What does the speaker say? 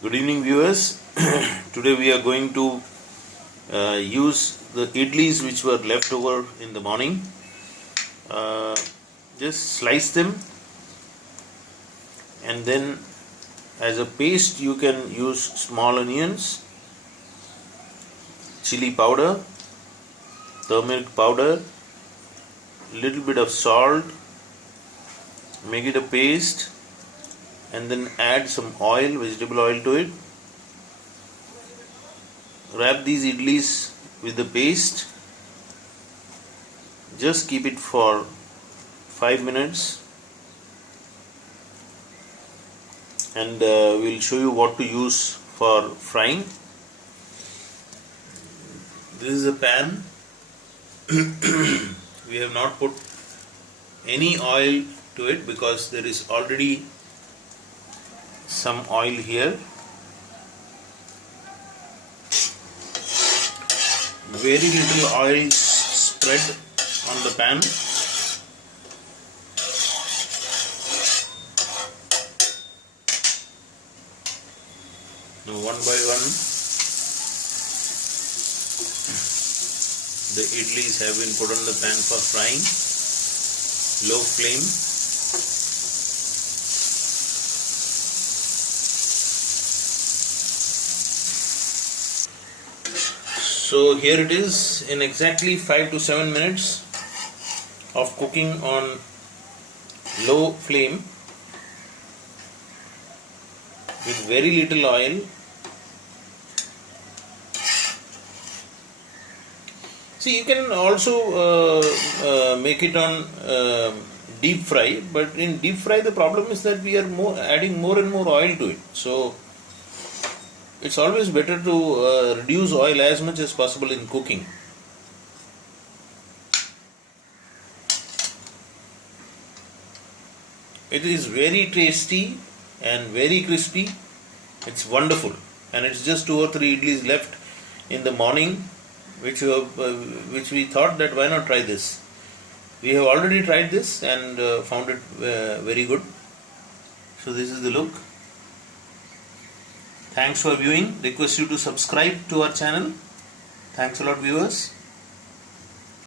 Good evening, viewers. Today we are going to use the idlis which were left over in the morning. Just slice them, and then as a paste you can use small onions, chili powder, turmeric powder, little bit of salt, make it a paste, and then add some oil, vegetable oil to it. Wrap these idlis with the paste. Just keep it for 5 minutes, and we'll show you what to use for frying. This is a pan. We have not put any oil to it because there is already some oil here. Very little oil spread on the pan. Now one by one the idlis have been put on the pan for frying. Low flame. So here it is in exactly 5 to 7 minutes of cooking on low flame with very little oil. See, you can also make it on deep fry, but in deep fry the problem is that we are adding more and more oil to it. So it's always better to reduce oil as much as possible in cooking. It is very tasty and very crispy. It's wonderful, and it's just 2 or 3 idlis left in the morning, which we thought that why not try this. We have already tried this and found it very good. So this is the look. Thanks for viewing. Request you to subscribe to our channel. Thanks a lot, viewers.